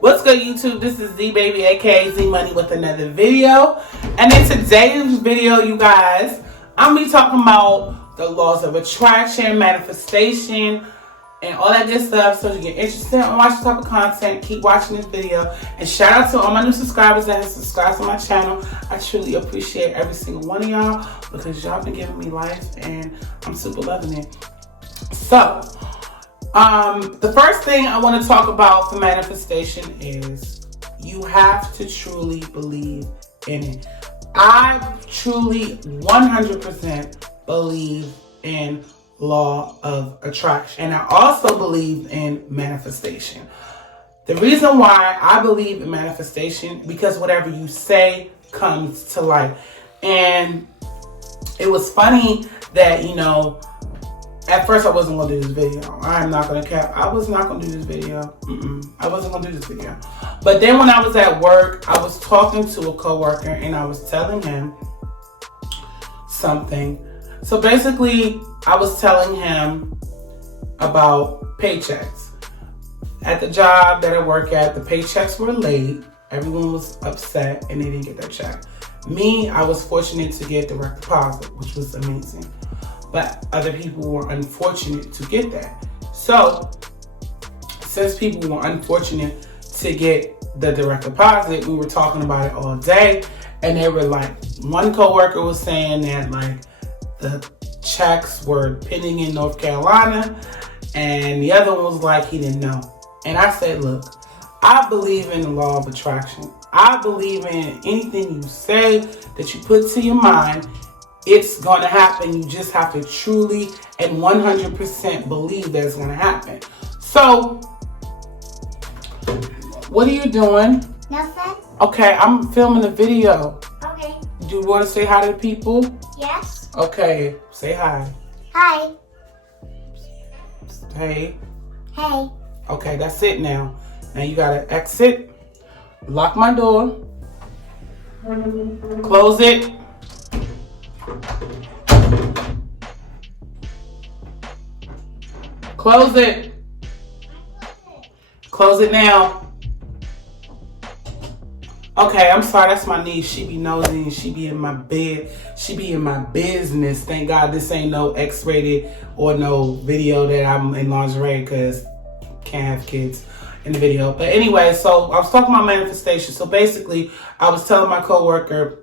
What's good, YouTube? This is Z Baby, aka Z Money, with another video. And in today's video, you guys, I'm gonna be talking about the laws of attraction, manifestation, and all that good stuff. So if you're interested in watching this type of content, keep watching this video. And shout out to all my new subscribers that have subscribed to my channel. I truly appreciate every single one of y'all because y'all been giving me life and I'm super loving it. So, the first thing I want to talk about for manifestation is you have to truly believe in it. I truly 100% believe in law of attraction, and I also believe in manifestation. The reason why I believe in manifestation, because whatever you say comes to life. And it was funny that, at first I wasn't going to do this video. I'm not going to cap. I was not going to do this video. I wasn't going to do this video. But then when I was at work, I was talking to a coworker and I was telling him something. So basically, I was telling him about paychecks. At the job that I work at, the paychecks were late. Everyone was upset and they didn't get their check. Me, I was fortunate to get direct deposit, which was amazing. But other people were unfortunate to get that. So, since people were unfortunate to get the direct deposit, we were talking about it all day. And they were like, one coworker was saying that like the checks were pending in North Carolina. And the other one was like, he didn't know. And I said, look, I believe in the law of attraction. I believe in anything you say that you put to your mind, it's going to happen. You just have to truly and 100% believe that it's going to happen. So, what are you doing? Nothing. Okay, I'm filming a video. Okay. Do you want to say hi to the people? Yes. Okay, say hi. Hi. Hey. Hey. Okay, that's it now. Now you got to exit, lock my door, close it. Close it. Close it now. Okay, I'm sorry. That's my niece. She be nosy and she be in my bed. She be in my business. Thank God this ain't no X-rated or no video that I'm in lingerie because can't have kids in the video. But anyway, so I was talking about manifestation. So basically, I was telling my coworker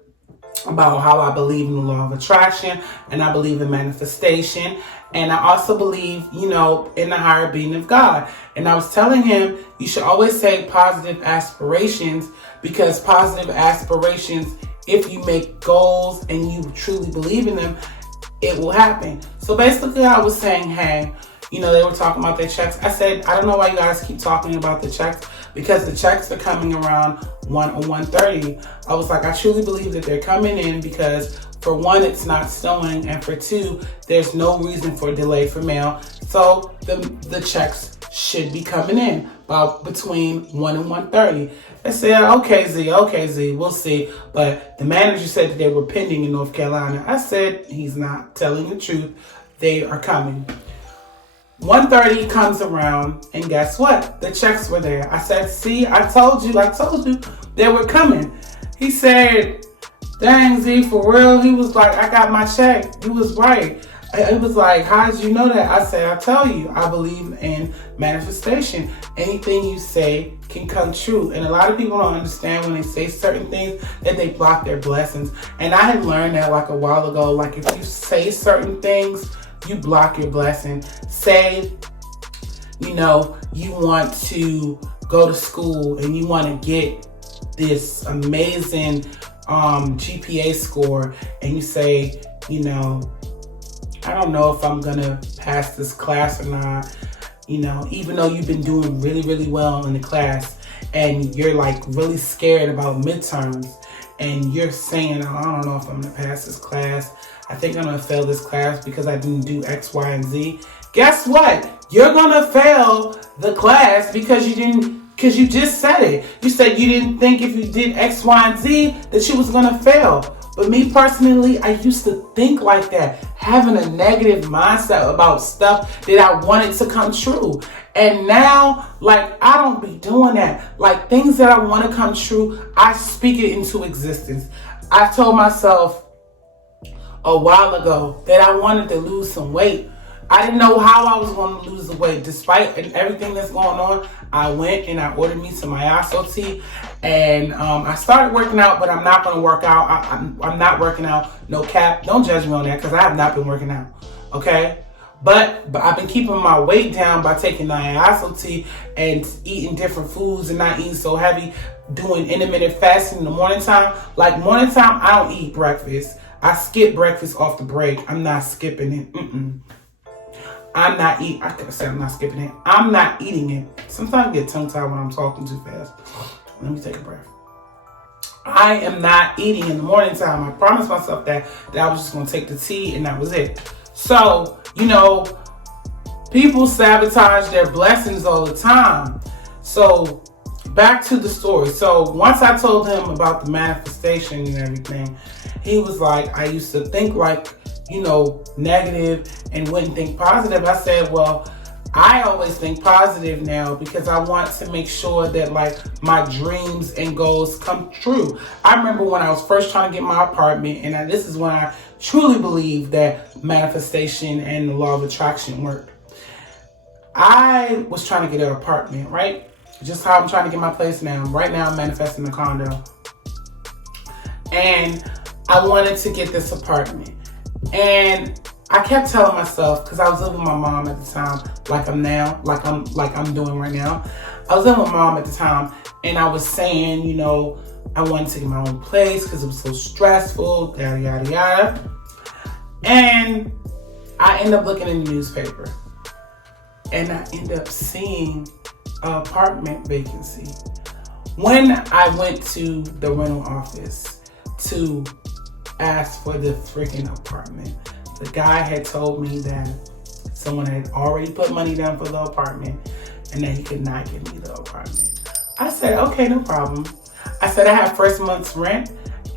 about how I believe in the law of attraction and I believe in manifestation. And I also believe, in the higher being of God. And I was telling him, you should always say positive aspirations, because positive aspirations, if you make goals and you truly believe in them, it will happen. So basically I was saying, hey, they were talking about their checks. I said, I don't know why you guys keep talking about the checks, because the checks are coming around 1 or 1:30. I was like, I truly believe that they're coming in because for one, it's not snowing, and for two, there's no reason for delay for mail. So the checks should be coming in about between 1 and 1:30. I said, okay, Z, we'll see. But the manager said that they were pending in North Carolina. I said, he's not telling the truth. They are coming. 1:30 comes around, and guess what? The checks were there. I said, see, I told you they were coming. He said, dang, Z, for real? He was like, I got my check. He was right. It was like, how did you know that? I said, I'll tell you, I believe in manifestation. Anything you say can come true. And a lot of people don't understand when they say certain things that they block their blessings. And I had learned that like a while ago. Like if you say certain things, you block your blessing. Say, you want to go to school and you want to get this amazing GPA score, and you say, I don't know if I'm gonna pass this class or not, even though you've been doing really, really well in the class and you're like really scared about midterms and you're saying, I don't know if I'm gonna pass this class. I think I'm gonna fail this class because I didn't do X, Y, and Z. Guess what? You're gonna fail the class because you just said it. You said you didn't think if you did X, Y, and Z that you was gonna fail. But me personally, I used to think like that, having a negative mindset about stuff that I wanted to come true. And now, like, I don't be doing that. Like, things that I want to come true, I speak it into existence. I told myself a while ago that I wanted to lose some weight. I didn't know how I was going to lose the weight. Despite everything that's going on, I went and I ordered me some iaso tea. And I started working out, but I'm not going to work out. I'm not working out. No cap. Don't judge me on that because I have not been working out. Okay? But I've been keeping my weight down by taking the iaso tea and eating different foods and not eating so heavy, doing intermittent fasting in the morning time. Like morning time, I don't eat breakfast. I skip breakfast off the break. I'm not skipping it. I'm not eating. I could have said I'm not skipping it. I'm not eating it. Sometimes I get tongue tied when I'm talking too fast. Let me take a breath. I am not eating in the morning time. I promised myself that I was just going to take the tea and that was it. So, you know, people sabotage their blessings all the time. So, back to the story. So, once I told him about the manifestation and everything, he was like, I used to think like, you know, negative and wouldn't think positive. I said, well, I always think positive now because I want to make sure that like my dreams and goals come true. I remember when I was first trying to get my apartment, and this is when I truly believe that manifestation and the law of attraction work. I was trying to get an apartment, right? Just how I'm trying to get my place now. Right now I'm manifesting a condo. And I wanted to get this apartment. And I kept telling myself, because I was living with my mom at the time, like I'm doing right now. I was living with my mom at the time, and I was saying, you know, I wanted to get my own place because it was so stressful, yada, yada, yada. And I ended up looking in the newspaper, and I ended up seeing an apartment vacancy. When I went to the rental office to ask for the freaking apartment, the guy had told me that someone had already put money down for the apartment and that he could not give me the apartment. I said, okay, no problem. I said, I have first month's rent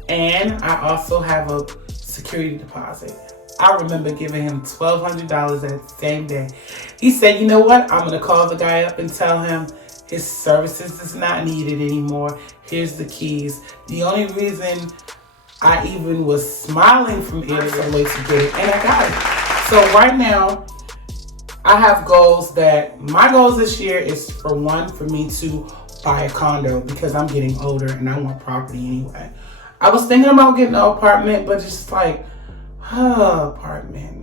and I also have a security deposit. I remember giving him $1,200 that same day. He said, you know what? I'm going to call the guy up and tell him his services is not needed anymore. Here's the keys. The only reason I even was smiling from ear to way to get it, and I got it. So right now, I have goals that, my goals this year is for me to buy a condo because I'm getting older and I want property anyway. I was thinking about getting an apartment, but just like, apartment.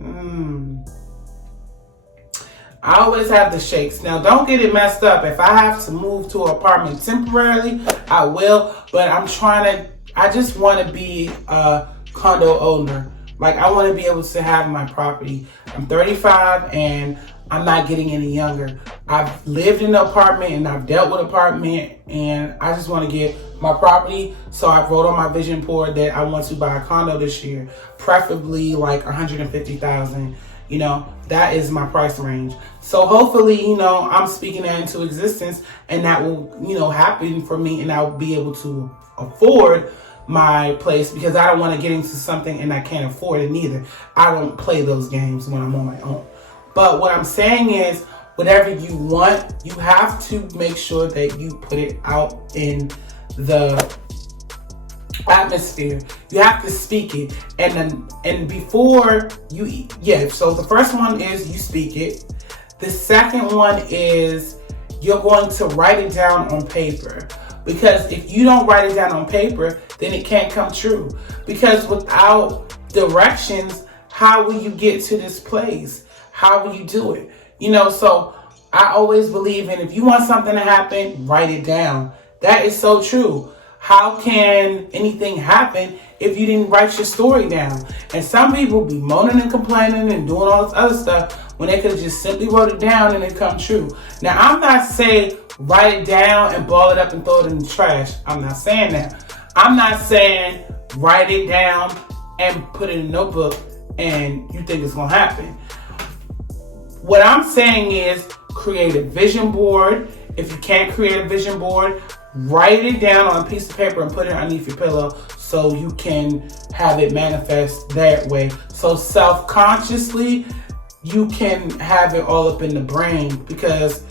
I always have the shakes. Now, don't get it messed up. If I have to move to an apartment temporarily, I will, but I just want to be a condo owner. Like, I want to be able to have my property. I'm 35 and I'm not getting any younger. I've lived in an apartment and I've dealt with apartment, and I just want to get my property. So I wrote on my vision board that I want to buy a condo this year, preferably like $150,000. You know, that is my price range. So hopefully, you know, I'm speaking that into existence and that will, you know, happen for me, and I'll be able to afford my place because I don't want to get into something and I can't afford it neither. I don't play those games when I'm on my own. But what I'm saying is, whatever you want, you have to make sure that you put it out in the atmosphere. You have to speak it. And before you, so the first one is you speak it. The second one is you're going to write it down on paper. Because if you don't write it down on paper, then it can't come true. Because without directions, how will you get to this place? How will you do it? You know, so I always believe in, if you want something to happen, write it down. That is so true. How can anything happen if you didn't write your story down? And some people be moaning and complaining and doing all this other stuff when they could have just simply wrote it down and it come true. Now, I'm not saying write it down and ball it up and throw it in the trash. I'm not saying that. I'm not saying write it down and put it in a notebook and you think it's going to happen. What I'm saying is create a vision board. If you can't create a vision board, write it down on a piece of paper and put it underneath your pillow so you can have it manifest that way. So self-consciously, you can have it all up in the brain, because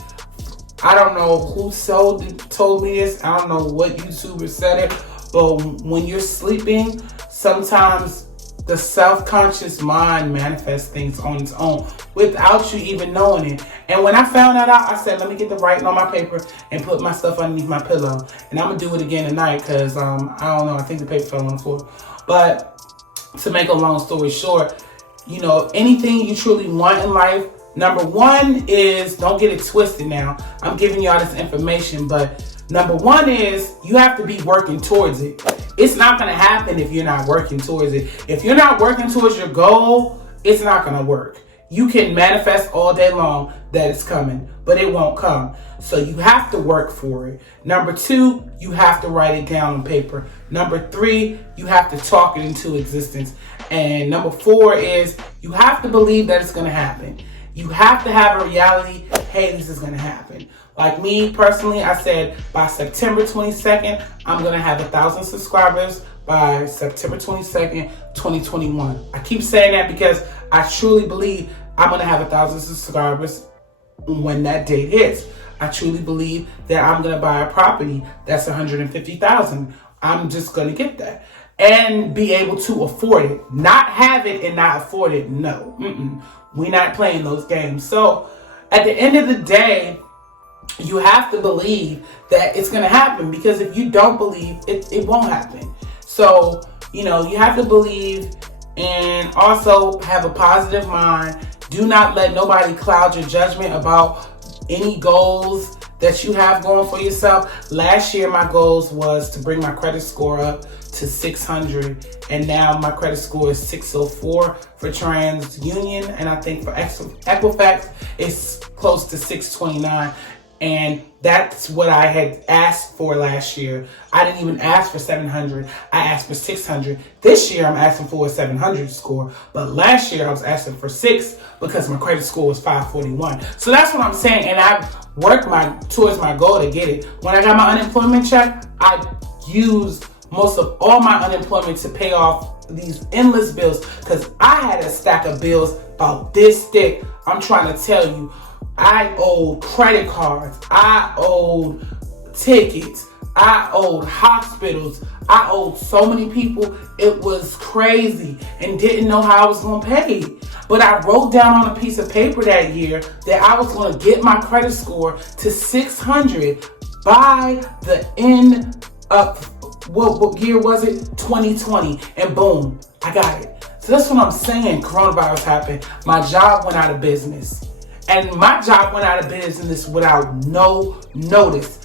I don't know who told me this. I don't know what YouTuber said it. But when you're sleeping, sometimes the self-conscious mind manifests things on its own without you even knowing it. And when I found that out, I said, let me get the writing on my paper and put my stuff underneath my pillow. And I'm going to do it again tonight because, I don't know, I think the paper fell on the floor. But to make a long story short, anything you truly want in life, number one is, don't get it twisted now. I'm giving y'all this information, but number one is you have to be working towards it. It's not going to happen if you're not working towards it. If you're not working towards your goal, it's not going to work. You can manifest all day long that it's coming, but it won't come. So you have to work for it. Number two, you have to write it down on paper. Number three, you have to talk it into existence. And number four is you have to believe that it's going to happen. You have to have a reality, hey, this is going to happen. Like me personally, I said by September 22nd, I'm going to have 1,000 subscribers by September 22nd, 2021. I keep saying that because I truly believe I'm going to have 1,000 subscribers when that date hits. I truly believe that I'm going to buy a property that's $150,000. I'm just going to get that and be able to afford it. Not have it and not afford it. No, we're not playing those games. So at the end of the day, you have to believe that it's going to happen, because if you don't believe it, it won't happen. So, you have to believe and also have a positive mind. Do not let nobody cloud your judgment about any goals that you have going for yourself. Last year, my goals was to bring my credit score up to 600, and now my credit score is 604 for TransUnion, and I think for Equifax it's close to 629. And that's what I had asked for last year. I didn't even ask for 700. I asked for 600. This year I'm asking for a 700 score. But last year I was asking for 6 because my credit score was 541. So that's what I'm saying. And I've worked towards my goal to get it. When I got my unemployment check, I used most of all my unemployment to pay off these endless bills, because I had a stack of bills about this thick. I'm trying to tell you. I owed credit cards, I owed tickets, I owed hospitals, I owed so many people, it was crazy, and didn't know how I was going to pay. But I wrote down on a piece of paper that year that I was going to get my credit score to 600 by the end of, what year was it? 2020, and boom, I got it. So that's what I'm saying. Coronavirus happened, my job went out of business. And my job went out of business without no notice.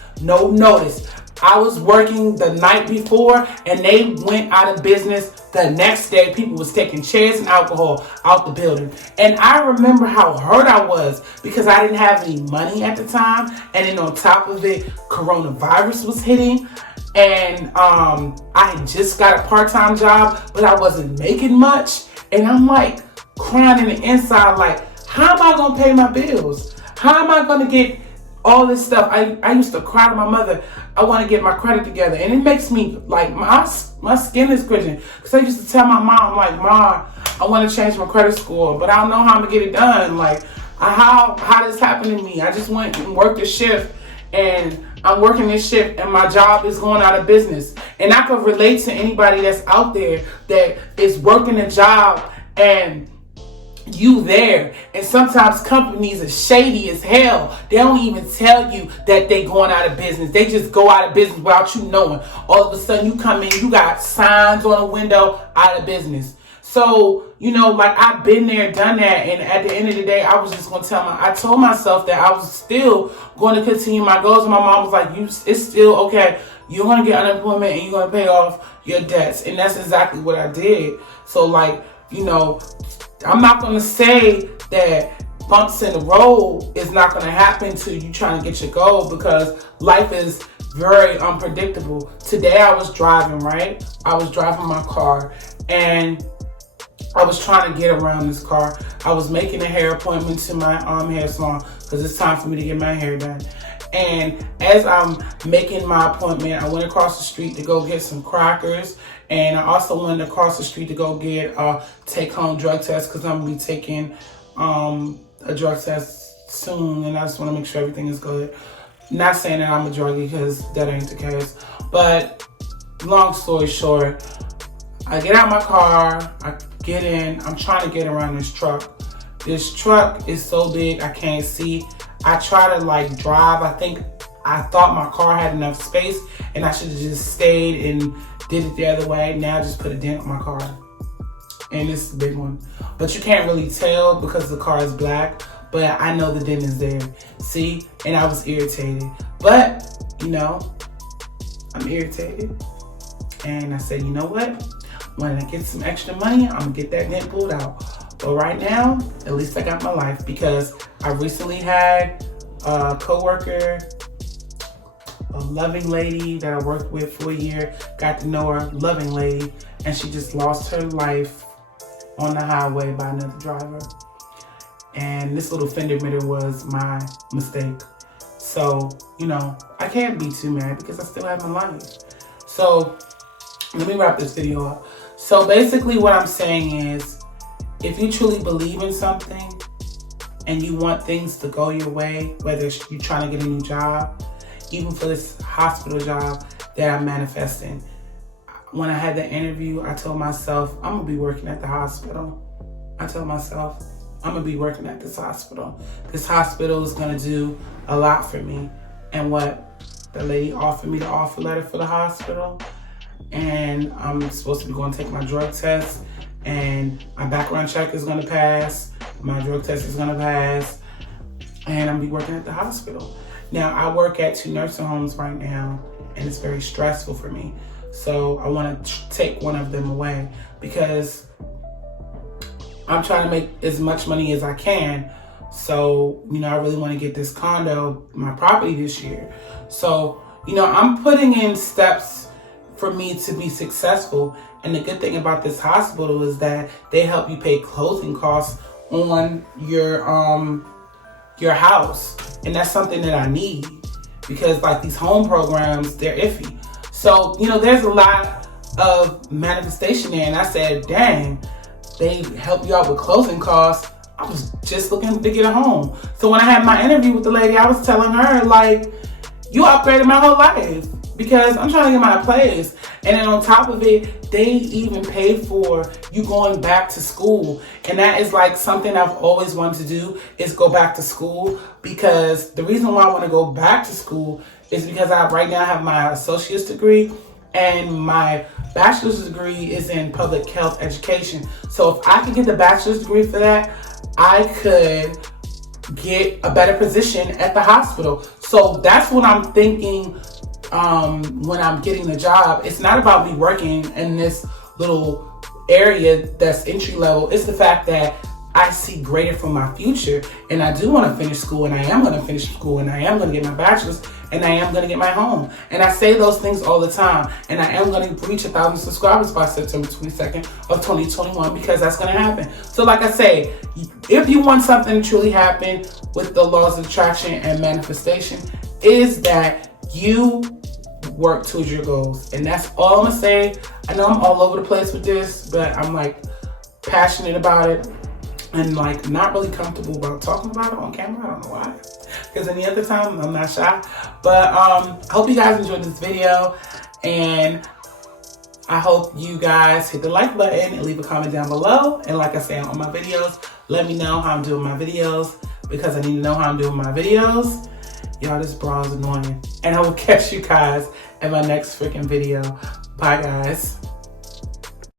I was working the night before and they went out of business the next day. People was taking chairs and alcohol out the building. And I remember how hurt I was because I didn't have any money at the time. And then on top of it, coronavirus was hitting. And I had just got a part-time job, but I wasn't making much. And I'm like crying in the inside, like, how am I going to pay my bills? How am I going to get all this stuff? I used to cry to my mother, I want to get my credit together. And it makes me, like, my skin is cringing. Because I used to tell my mom, like, Mom, I want to change my credit score, but I don't know how I'm going to get it done. Like, how this happened to me? I just went and worked a shift, and I'm working this shift, and my job is going out of business. And I could relate to anybody that's out there that is working a job and you there. And sometimes companies are shady as hell. They don't even tell you that they going out of business. They just go out of business without you knowing. All of a sudden you come in, you got signs on the window, out of business. So, like, I've been there, done that, and at the end of the day, I was just going to I told myself that I was still going to continue my goals. And my mom was like, it's still okay. You're going to get unemployment and you're going to pay off your debts. And that's exactly what I did. So, like, I'm not going to say that bumps in the road is not going to happen to you trying to get your goal, because life is very unpredictable. Today I was driving, right? I was driving my car and I was trying to get around this car. I was making a hair appointment to my hair salon because it's time for me to get my hair done. And as I'm making my appointment, I went across the street to go get some crackers. And I also went across the street to go get a take-home drug test, because I'm going to be taking a drug test soon. And I just want to make sure everything is good. Not saying that I'm a druggie because that ain't the case. But long story short, I get out my car, I get in, I'm trying to get around this truck. This truck is so big I can't see. I try to like drive. I thought my car had enough space and I should have just stayed and did it the other way. Now I just put a dent on my car. And it's a big one. But you can't really tell because the car is black. But I know the dent is there. See? And I was irritated. But, you know, I'm irritated. And I said, you know what? When I get some extra money, I'm going to get that dent pulled out. But right now, at least I got my life. Because I recently had a coworker, a loving lady that I worked with for a year. Got to know her, loving lady. And she just lost her life on the highway by another driver. And this little fender bender was my mistake. So, you know, I can't be too mad because I still have my life. So, let me wrap this video up. So basically what I'm saying is, if you truly believe in something and you want things to go your way, whether you're trying to get a new job, even for this hospital job that I'm manifesting. When I had the interview, I told myself, I'm gonna be working at the hospital. I told myself, I'm gonna be working at this hospital. This hospital is gonna do a lot for me. And what the lady offered me the offer letter for the hospital, and I'm supposed to be going to take my drug test, and my background check is gonna pass, my drug test is gonna pass, and I'm gonna be working at the hospital. Now, I work at 2 nursing homes right now, and it's very stressful for me. So I wanna take one of them away because I'm trying to make as much money as I can. So, you know, I really want to get this condo, my property this year. So, you know, I'm putting in steps for me to be successful. And the good thing about this hospital is that they help you pay closing costs on your house. And that's something that I need because like these home programs, they're iffy. So, you know, there's a lot of manifestation there. And I said, dang, they help you out with closing costs. I was just looking to get a home. So when I had my interview with the lady, I was telling her, like, you upgraded my whole life because I'm trying to get my place. And then on top of it, they even pay for you going back to school. And that is like something I've always wanted to do is go back to school, because the reason why I want to go back to school is because I right now have my associate's degree and my bachelor's degree is in public health education. So if I could get the bachelor's degree for that, I could get a better position at the hospital. So that's what I'm thinking when I'm getting the job. It's not about me working in this little area that's entry level. It's the fact that I see greater for my future, and I do want to finish school, and I am going to finish school, and I am going to get my bachelor's, and I am going to get my home. And I say those things all the time, and I am going to reach 1,000 subscribers by September 22nd of 2021 because that's going to happen. So like I say, if you want something to truly happen with the laws of attraction and manifestation, is that you work towards your goals. And that's all I'm going to say. I know I'm all over the place with this, but I'm like passionate about it. And like not really comfortable about talking about it on camera. I don't know why. Because any other time I'm not shy. But I hope you guys enjoyed this video. And I hope you guys hit the like button and leave a comment down below. And like I say on my videos, let me know how I'm doing my videos. Because I need to know how I'm doing my videos. Y'all, this bra is annoying. And I will catch you guys in my next freaking video. Bye guys.